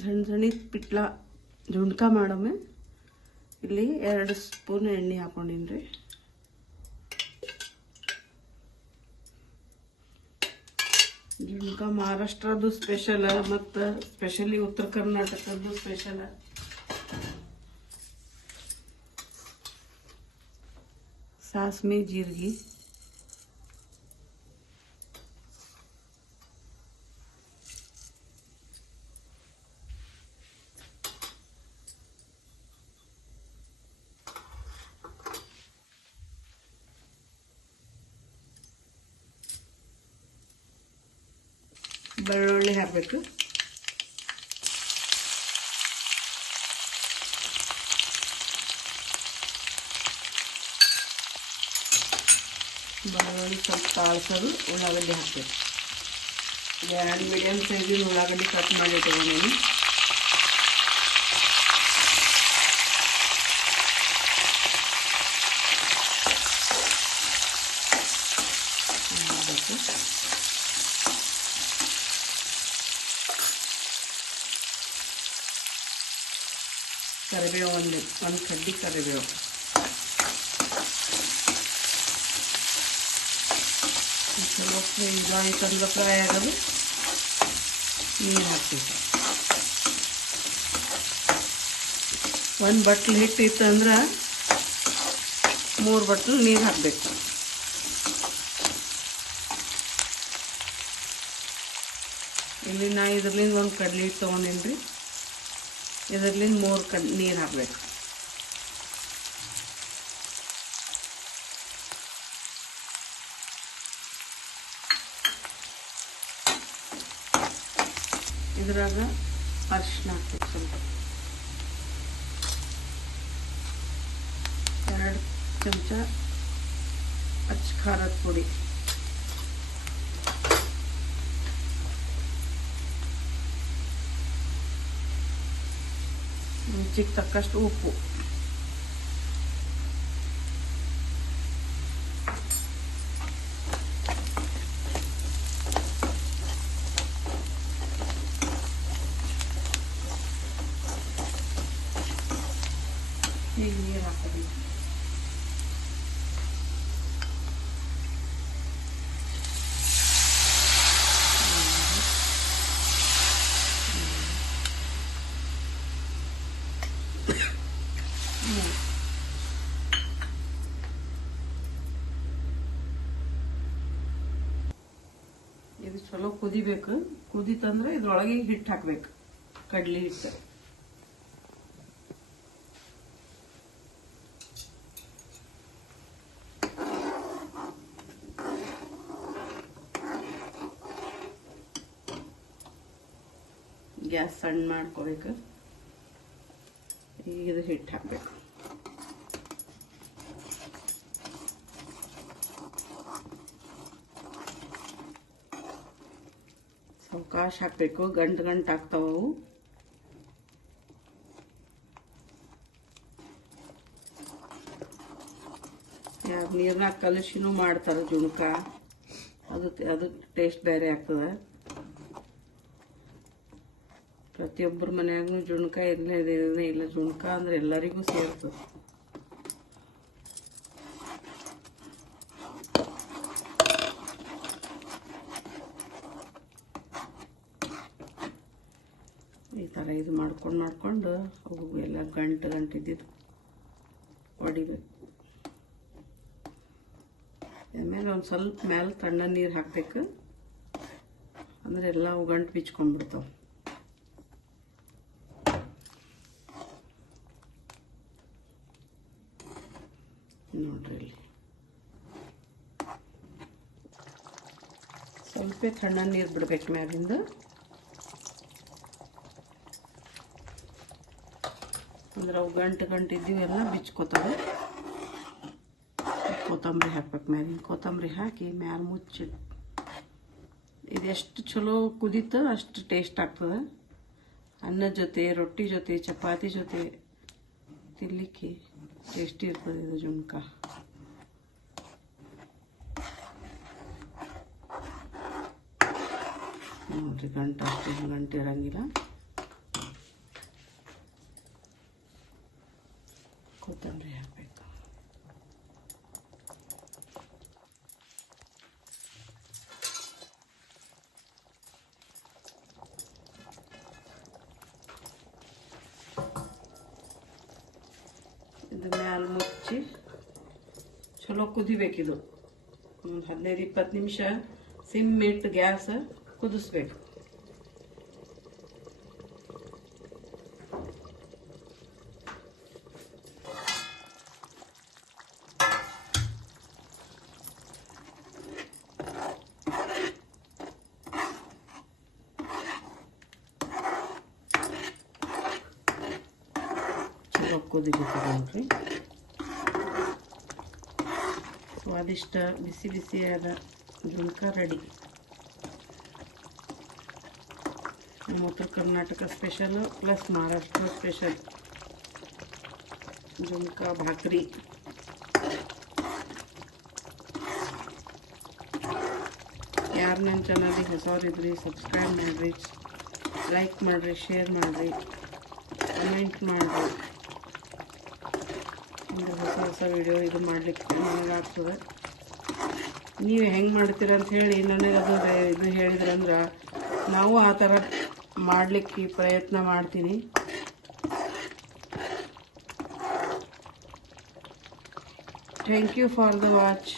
झणझणीत पिಟ್ಲ झुಣ್ಕ ಮಾಡೊಮ್ಮೆ ಇಲ್ಲಿ 2 ಸ್ಪೂನ್ ಎಣ್ಣೆ ಹಾಕೊಂಡಿನ್ರಿ. झुಣ್ಕ ಮಹಾರಾಷ್ಟ್ರದ್ದು ಸ್ಪೆಷಲ್ ಮತ್ತು ಸ್ಪೆಷಲಿ ಉತ್ತರ ಕರ್ನಾಟಕದ್ದು ಸ್ಪೆಷಲ್. ಸಾಸ್ಮಿ ಜೀರಿಗೆ, ಬೆಳ್ಳುಳ್ಳಿ ಹಾಕಬೇಕು. ಬೆಳ್ಳುಳ್ಳಿ ಸ್ವಲ್ಪ ತಾಳ್ಸೋದು, ಉಳ್ಳಾಗಡ್ಡಿ ಹಾಕಬೇಕು. 2 ಮೀಡಿಯಮ್ ಸೈಜಿನ ಉಳ್ಳಾಗಡ್ಡಿ ಕಟ್ ಮಾಡಿ ಇಟ್ಕೊಂಡಿದ್ದೀನಿ. ಕರಿಬೇವು ಒಂದು ಕಡ್ಡಿ ಕರಿಬೇವು, ಚಲೋ ಇದಾಯ್ತಂದ್ರೆ ಫ್ರೈ ಆಗೋದು. ನೀರು ಹಾಕ್ಬೇಕು. 1 ಬಟ್ಲು ಹಿಟ್ಟು ಇತ್ತಂದ್ರೆ 3 ಬಟ್ಲು ನೀರು ಹಾಕಬೇಕು. ಇಲ್ಲಿ ನಾ ಇದ್ರಲಿಂದ 1 ಕಡ್ಲಿ ಹಿಟ್ಟು ತೊಗೊಂಡಿನಿ. ಇದರಲ್ಲಿಂದ 3 ನೀರು ಹಾಕಬೇಕು. ಇದ್ರಾಗ ಅರಿಶಿನ ಹಾಕ್ಬೇಕು ಸ್ವಲ್ಪ, 2 ಚಮಚ ಅಚ್ಚ ಖಾರದ ಪುಡಿ, ರುಚಿಗೆ ತಕ್ಕಷ್ಟು ಉಪ್ಪು, ಈಗ ನೀರು ಹಾಕಬೇಕು. ಇದು ಚಲೋ ಕುದಿಬೇಕು. ಕುದಿತಂದ್ರೆ ಇದ್ರೊಳಗೆ ಹಿಟ್ಟು ಹಾಕ್ಬೇಕು, ಕಡ್ಲಿ ಹಿಟ್ಟು. ಗ್ಯಾಸ್ ಸಣ್ಣ ಮಾಡ್ಕೋಬೇಕು. ಈಗ ಇದು ಹಿಟ್ಟು ಹಾಕ್ಬೇಕು. ಅವಕಾಶ ಹಾಕಬೇಕು, ಗಂಟು ಆಗ್ತಾವು. ನೀರ್ನಾಗ ಕಲಸಿನೂ ಮಾಡ್ತಾರೆ ಜುಣ್ಕ, ಅದು ಟೇಸ್ಟ್ ಬೇರೆ ಆಗ್ತದೆ. ಪ್ರತಿಯೊಬ್ಬರ ಮನ್ಯಾಗೂ ಜುಣ್ಕ ಇರಲೇ ಇಲ್ಲ. ಜುಣ್ಕ ಅಂದ್ರೆ ಎಲ್ಲರಿಗೂ ಸೇರ್ತದೆ. ಈ ಥರ ಇದು ಮಾಡ್ಕೊಂಡು ಅವು ಎಲ್ಲ ಗಂಟು ಇದ್ದಿದ್ದು ಹೊಡಿಬೇಕು. ಆಮೇಲೆ ಒಂದು ಸ್ವಲ್ಪ ಮೇಲೆ ತಣ್ಣ ನೀರು ಹಾಕಬೇಕು, ಅಂದ್ರೆ ಎಲ್ಲ ಅವು ಗಂಟು ಬಿಚ್ಕೊಂಡ್ಬಿಡ್ತಾವೆ. ನೋಡ್ರಿ, ಇಲ್ಲಿ ಸ್ವಲ್ಪ ತಣ್ಣ ನೀರು ಬಿಡ್ಬೇಕು ಮ್ಯಾಲಿಂದ. ಅಂದ್ರೆ ಅವು ಗಂಟು ಇದ್ದೀವೆಲ್ಲ ಬಿಚ್ಕೋತವೆ. ಕೊತ್ತಂಬರಿ ಹಾಕ್ಬೇಕು, ಮ್ಯಾಲಿನ ಕೊತ್ತಂಬರಿ ಹಾಕಿ ಮ್ಯಾಲ ಮುಚ್ಚಿ. ಇದೆಷ್ಟು ಚಲೋ ಕುದೀತ ಅಷ್ಟು ಟೇಸ್ಟ್ ಆಗ್ತದೆ. ಅನ್ನದ ಜೊತೆ, ರೊಟ್ಟಿ ಜೊತೆ, ಚಪಾತಿ ಜೊತೆ ತಿನ್ನಲಿಕ್ಕೆ ಟೇಸ್ಟಿ ಇರ್ತದೆ ಇದು ಜುಣ್ಕ. ನೋಡ್ರಿ, ಗಂಟು ಇರಂಗಿಲ್ಲ. ಕೊತ್ತಂಬರಿ ಹಾಕಬೇಕು. ಇದು ಮ್ಯಾಲೆ ಮುಚ್ಚಿ ಚಲೋ ಕುದಿಬೇಕಿದು. ಒಂದು 15-20 ನಿಮಿಷ ಸಿಮ್ ಇಟ್ಟು ಗ್ಯಾಸ್ ಕುದಿಸ್ಬೇಕು. ಚಲೋ ಕುದಿಬೇಕು ನೋಡ್ರಿ. ಸ್ವಾದಿಷ್ಟ ಬಿಸಿ ಬಿಸಿಯಾದ ಜುಣಕ ರೆಡಿ. ನಮ್ಮ ಉತ್ತರ Karnataka special plus Maharashtra special zunka bhakri. ಯಾರು ನನ್ನ ಚಾನಲ್ಗೆ ಹೊಸವ್ರಿದ್ರಿ ಸಬ್ಸ್ಕ್ರೈಬ್ ಮಾಡಿರಿ, ಲೈಕ್ ಮಾಡಿರಿ, ಶೇರ್ ಮಾಡಿರಿ, ಕಮೆಂಟ್ ಮಾಡಿರಿ. ಹೊಸ ವಿಡಿಯೋ ಇದು ಮಾಡಲಿಕ್ಕೆ ನನಗಾಗ್ತದೆ. ನೀವು ಹೆಂಗೆ ಮಾಡ್ತೀರ ಅಂತ ಹೇಳಿ ನನಗೆ ಅದು ಇದು ಹೇಳಿದ್ರಂದ್ರೆ ನಾವು ಆ ಥರ ಮಾಡಲಿಕ್ಕೆ ಪ್ರಯತ್ನ ಮಾಡ್ತೀನಿ. Thank you for the watch.